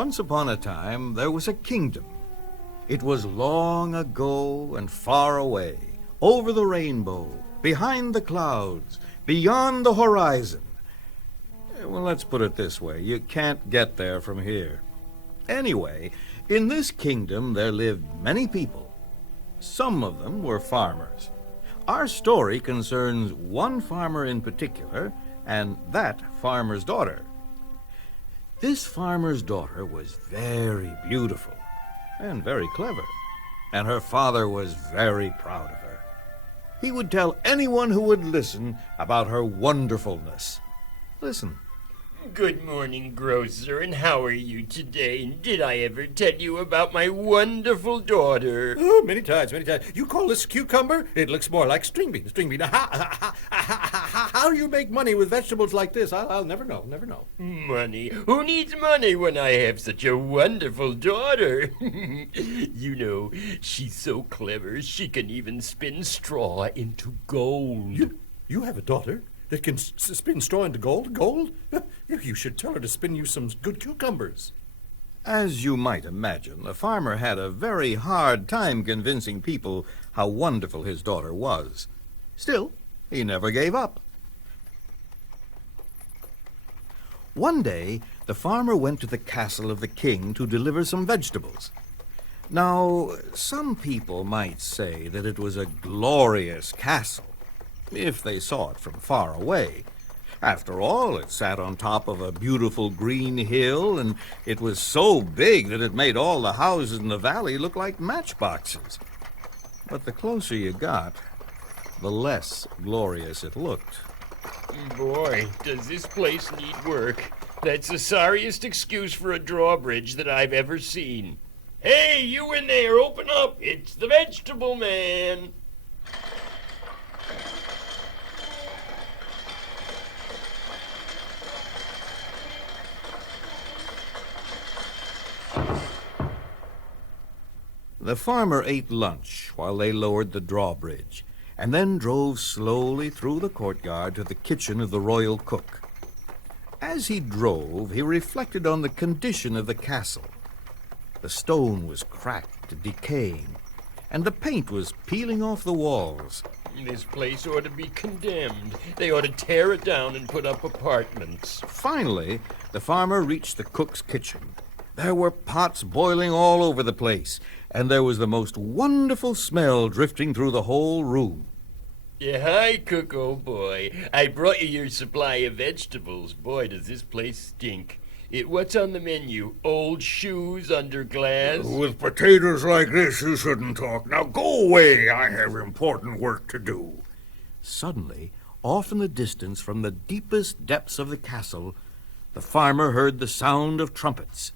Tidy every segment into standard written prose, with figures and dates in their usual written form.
Once upon a time, there was a kingdom. It was long ago and far away, over the rainbow, behind the clouds, beyond the horizon. Well, let's put it this way. You can't get there from here. Anyway, in this kingdom there lived many people. Some of them were farmers. Our story concerns one farmer in particular, and that farmer's daughter. This farmer's daughter was very beautiful and very clever, and her father was very proud of her. He would tell anyone who would listen about her wonderfulness. Listen. Good morning, grocer, and how are you today? Did I ever tell you about my wonderful daughter? Oh, many times, many times. You call this cucumber? It looks more like string bean. String bean. How do you make money with vegetables like this? I'll never know, never know. Money? Who needs money when I have such a wonderful daughter? You know, she's so clever, she can even spin straw into gold. You have a daughter that can spin straw into gold? Gold? You should tell her to spin you some good cucumbers. As you might imagine, the farmer had a very hard time convincing people how wonderful his daughter was. Still, he never gave up. One day, the farmer went to the castle of the king to deliver some vegetables. Now, some people might say that it was a glorious castle, if they saw it from far away. After all, it sat on top of a beautiful green hill, and it was so big that it made all the houses in the valley look like matchboxes. But the closer you got, the less glorious it looked. Boy, does this place need work. That's the sorriest excuse for a drawbridge that I've ever seen. Hey, you in there, open up. It's the vegetable man. The farmer ate lunch while they lowered the drawbridge, and then drove slowly through the courtyard to the kitchen of the royal cook. As he drove, he reflected on the condition of the castle. The stone was cracked and decaying, and the paint was peeling off the walls. This place ought to be condemned. They ought to tear it down and put up apartments. Finally, the farmer reached the cook's kitchen. There were pots boiling all over the place, and there was the most wonderful smell drifting through the whole room. Yeah, hi, cook, old boy. I brought you your supply of vegetables. Boy, does this place stink. What's on the menu? Old shoes under glass? With potatoes like this, you shouldn't talk. Now go away. I have important work to do. Suddenly, off in the distance, from the deepest depths of the castle, the farmer heard the sound of trumpets.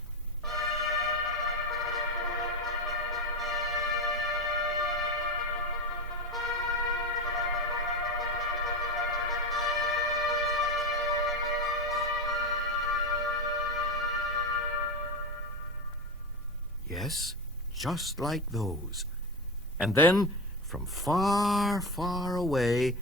Yes, just like those. And then, from far, far away,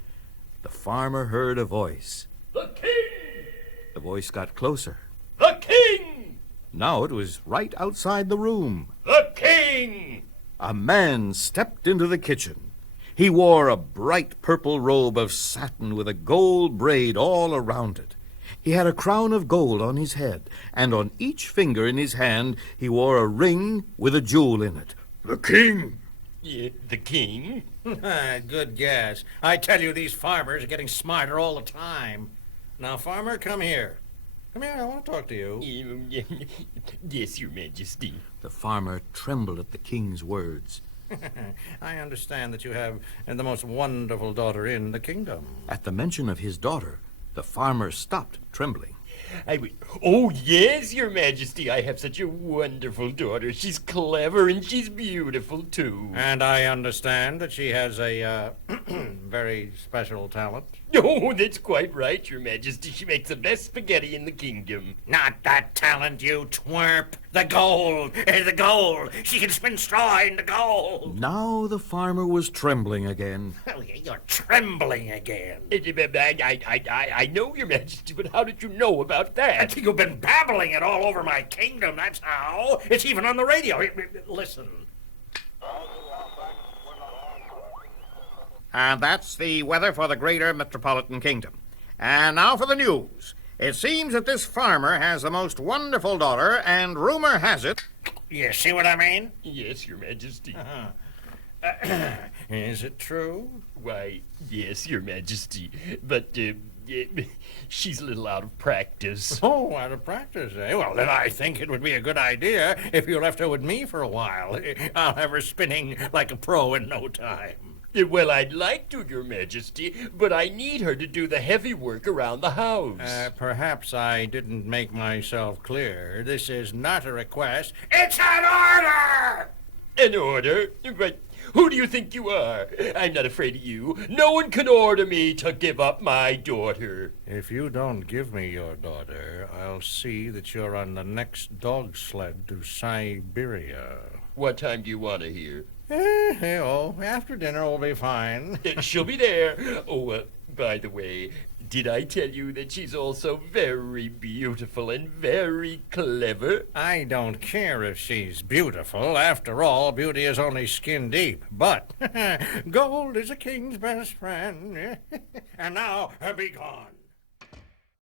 the farmer heard a voice. The king! The voice got closer. The king! Now it was right outside the room. The king! A man stepped into the kitchen. He wore a bright purple robe of satin with a gold braid all around it. He had a crown of gold on his head, and on each finger in his hand he wore a ring with a jewel in it. The king! Yeah, the king? Good guess. I tell you, these farmers are getting smarter all the time. Now, farmer, come here. Come here, I want to talk to you. Yes, Your Majesty. The farmer trembled at the king's words. I understand that you have the most wonderful daughter in the kingdom. At the mention of his daughter, the farmer stopped trembling. Oh, yes, Your Majesty, I have such a wonderful daughter. She's clever and she's beautiful, too. And I understand that she has a Very special talent. Oh, that's quite right, Your Majesty. She makes the best spaghetti in the kingdom. Not that talent, you twerp. The gold. The gold. She can spin straw into gold. Now the farmer was trembling again. Oh, you're trembling again. I know, Your Majesty, but how did you know about that? You've been babbling it all over my kingdom, that's how. It's even on the radio. Listen. And that's the weather for the greater metropolitan kingdom. And now for the news. It seems that this farmer has the most wonderful daughter, and rumor has it... You see what I mean? Yes, Your Majesty. Is it true? Why, yes, Your Majesty. But, she's a little out of practice. Oh, out of practice, eh? Well, then I think it would be a good idea if you left her with me for a while. I'll have her spinning like a pro in no time. Well, I'd like to, Your Majesty, but I need her to do the heavy work around the house. Perhaps I didn't make myself clear. This is not a request. It's an order! An order? But who do you think you are? I'm not afraid of you. No one can order me to give up my daughter. If you don't give me your daughter, I'll see that you're on the next dog sled to Siberia. What time do you want to hear? After dinner will be fine. She'll be there. Oh, by the way, did I tell you that she's also very beautiful and very clever? I don't care if she's beautiful. After all, beauty is only skin deep. But gold is a king's best friend. And now, be gone.